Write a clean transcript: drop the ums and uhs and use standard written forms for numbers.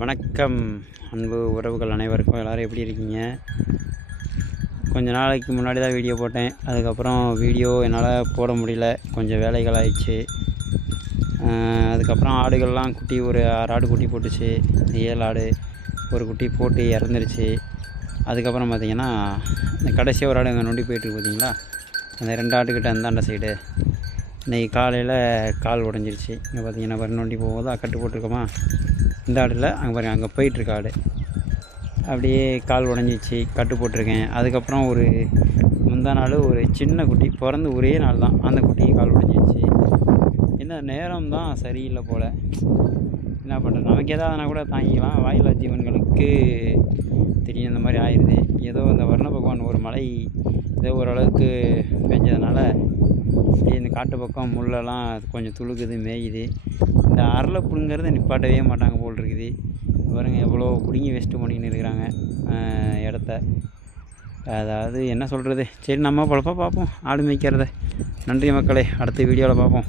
வணக்கம் அன்பு உறவுகள் அனைவருக்கும். எல்லோரும் எப்படி இருக்கீங்க? கொஞ்ச நாளைக்கு முன்னாடி தான் வீடியோ போட்டேன். அதுக்கப்புறம் வீடியோ என்னால் போட முடியல, கொஞ்சம் வேலைகள் ஆயிடுச்சு. அதுக்கப்புறம் ஆடுகள்லாம் குட்டி ஒரு 6 ஆடு குட்டி போட்டுச்சு. 7 ஆடு ஒரு குட்டி போட்டு இறந்துருச்சு. அதுக்கப்புறம் பார்த்திங்கன்னா இந்த கடைசியாக ஒரு ஆடு அங்கே நொண்டி போயிட்டுருக்கு பார்த்தீங்களா, அந்த 2 ஆட்டுக்கிட்ட அந்தாண்ட சைடு இன்றைக்கி காலையில் கால் உடஞ்சிருச்சு. இங்கே பார்த்தீங்கன்னா பாரு, நொண்டி போகும்போது கட்டு போட்டிருக்கோமா, இந்த ஆடில் அங்கே பாருங்கள், அங்கே போயிட்டுருக்க ஆடு அப்படியே கால் உடஞ்சிச்சு, கட்டு போட்டிருக்கேன். அதுக்கப்புறம் ஒரு முந்தா நாள் ஒரு சின்ன குட்டி பிறந்து ஒரே நாள் தான், அந்த குட்டிக்கு கால் உடஞ்சிச்சு. என்ன நேரம் தான் சரியில்லை போல், என்ன பண்ணுறது, நமக்கு எதாவதுனா கூட தாங்கிக்கலாம், வாயில்லா ஜீவன்களுக்கு தெரியும் இந்த மாதிரி ஆயிடுது. ஏதோ இந்த வர்ண பகவான் ஒரு மழை ஏதோ ஓரளவுக்கு பெஞ்சதுனால இந்த காட்டு பக்கம் முள்ளெல்லாம் கொஞ்சம் துளுக்குது, மேயுது. இந்த அரளை புழுங்கிறத நிப்பாட்டவே மாட்டாங்க போல் இருக்குது. பாருங்கள் எவ்வளோ பிடுங்கி வேஸ்ட்டு பண்ணிக்கின்னு இருக்கிறாங்க இடத்த. அதாவது என்ன சொல்கிறது, சரி நம்ம பொழப்பா பார்ப்போம் ஆடு மேய்க்கிறத. நன்றி மக்களே, அடுத்த வீடியோவில் பார்ப்போம்.